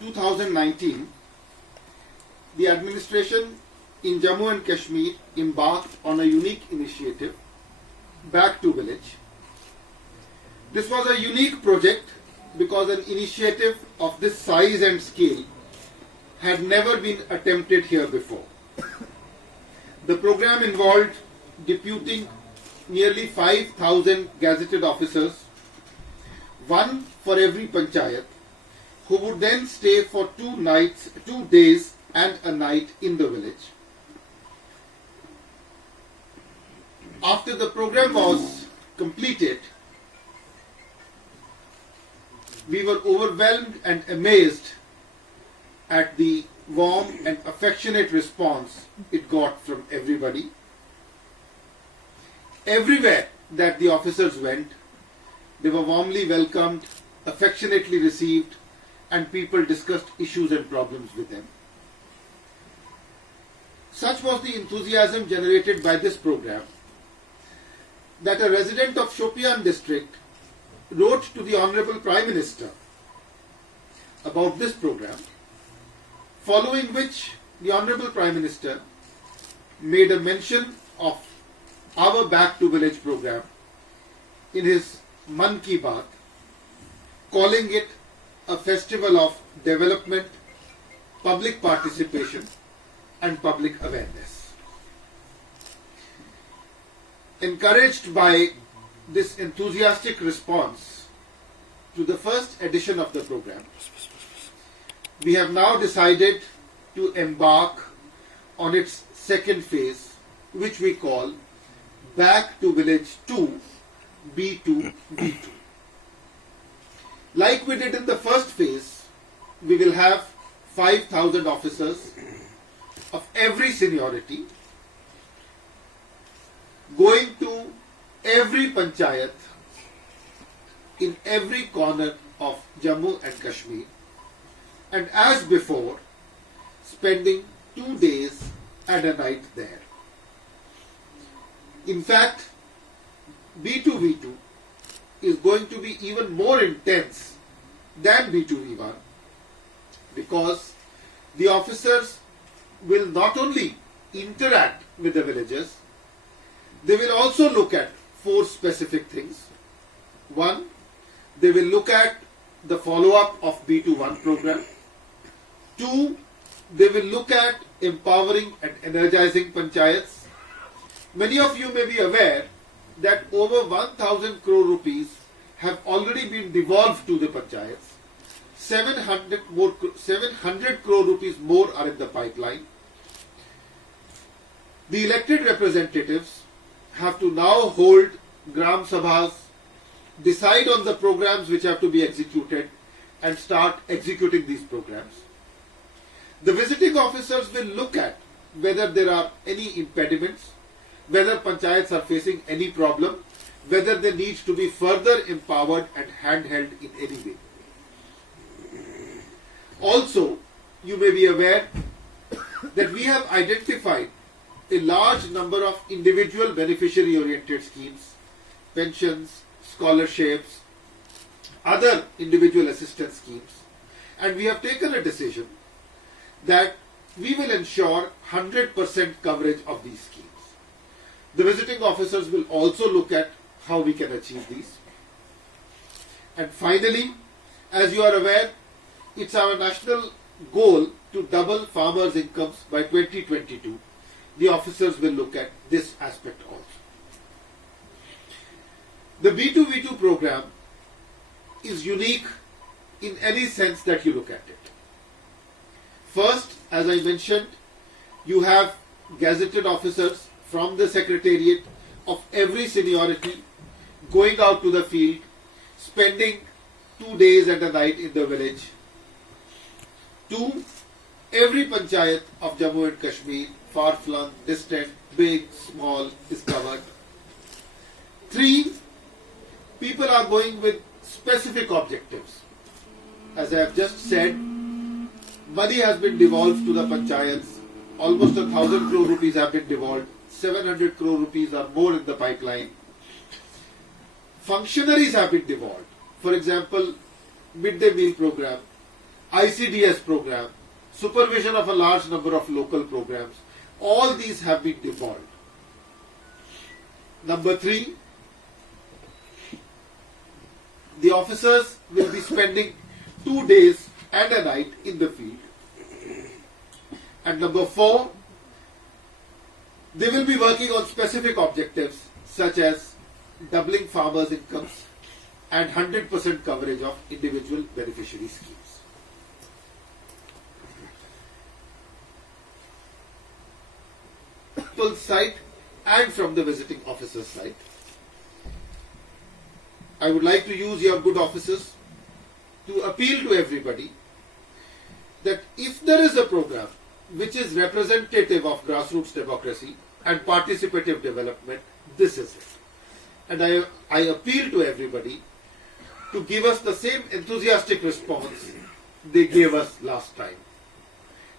2019, the administration in Jammu and Kashmir embarked on a unique initiative, Back to Village. This was a unique project because an initiative of this size and scale had never been attempted here before. The program involved deputing nearly 5,000 gazetted officers, one for every panchayat, who would then stay for 2 days and a night in the village. After the program was completed, we were overwhelmed and amazed at the warm and affectionate response it got from everybody. Everywhere that the officers went, they were warmly welcomed, affectionately received, and people discussed issues and problems with them. Such was the enthusiasm generated by this program that a resident of Shopian district wrote to the Honorable Prime Minister about this program, following which the Honorable Prime Minister made a mention of our Back to Village program in his Man Ki Baat, calling it a festival of development, public participation and public awareness. Encouraged by this enthusiastic response to the first edition of the program, we have now decided to embark on its second phase, which we call Back to Village 2, B2V2. Like we did in the first phase, we will have 5,000 officers of every seniority going to every panchayat in every corner of Jammu and Kashmir, and as before, spending 2 days and a night there. In fact, B2V2 is going to be even more intense than B2V1 because the officers will not only interact with the villagers, they will also look at 4 specific things. 1, they will look at the follow-up of B2-1 program. 2, they will look at empowering and energizing panchayats. Many of you may be aware that over 1,000 crore rupees have already been devolved to the panchayats. 700 crore rupees more are in the pipeline. The elected representatives have to now hold Gram Sabhas, decide on the programs which have to be executed, and start executing these programs. The visiting officers will look at whether there are any impediments, whether panchayats are facing any problem, whether they need to be further empowered and handheld in any way. Also, you may be aware that we have identified a large number of individual beneficiary oriented schemes, pensions, scholarships, other individual assistance schemes, and we have taken a decision that we will ensure 100% coverage of these schemes. The visiting officers will also look at how we can achieve these. And finally, as you are aware, it's our national goal to double farmers' incomes by 2022. The officers will look at this aspect also. The B2V2 program is unique in any sense that you look at it. First, as I mentioned, you have gazetted officers from the secretariat of every seniority going out to the field, spending 2 days and a night in the village. 2, every panchayat of Jammu and Kashmir, far-flung, distant, big, small, is covered. 3, people are going with specific objectives. As I have just said, money has been devolved to the panchayats. Almost 1,000 crore rupees have been devolved. 700 crore rupees are more in the pipeline. Functionaries have been devolved. For example, midday meal program, ICDS program, supervision of a large number of local programs, all these have been devolved. Number 3, the officers will be spending 2 days and a night in the field. And number 4, they will be working on specific objectives such as doubling farmers' incomes and 100% coverage of individual beneficiary schemes. People's side and from the visiting officer's side, I would like to use your good offices to appeal to everybody that if there is a program which is representative of grassroots democracy and participative development, this is it. And I appeal to everybody to give us the same enthusiastic response they gave us last time.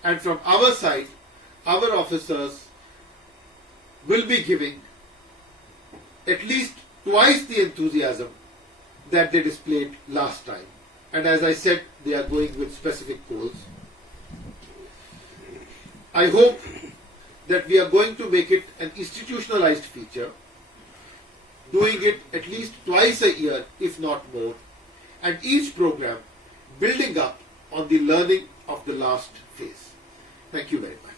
And from our side, our officers will be giving at least twice the enthusiasm that they displayed last time. And as I said, they are going with specific goals. I hope that we are going to make it an institutionalized feature, doing it at least twice a year, if not more, and each program building up on the learning of the last phase. Thank you very much.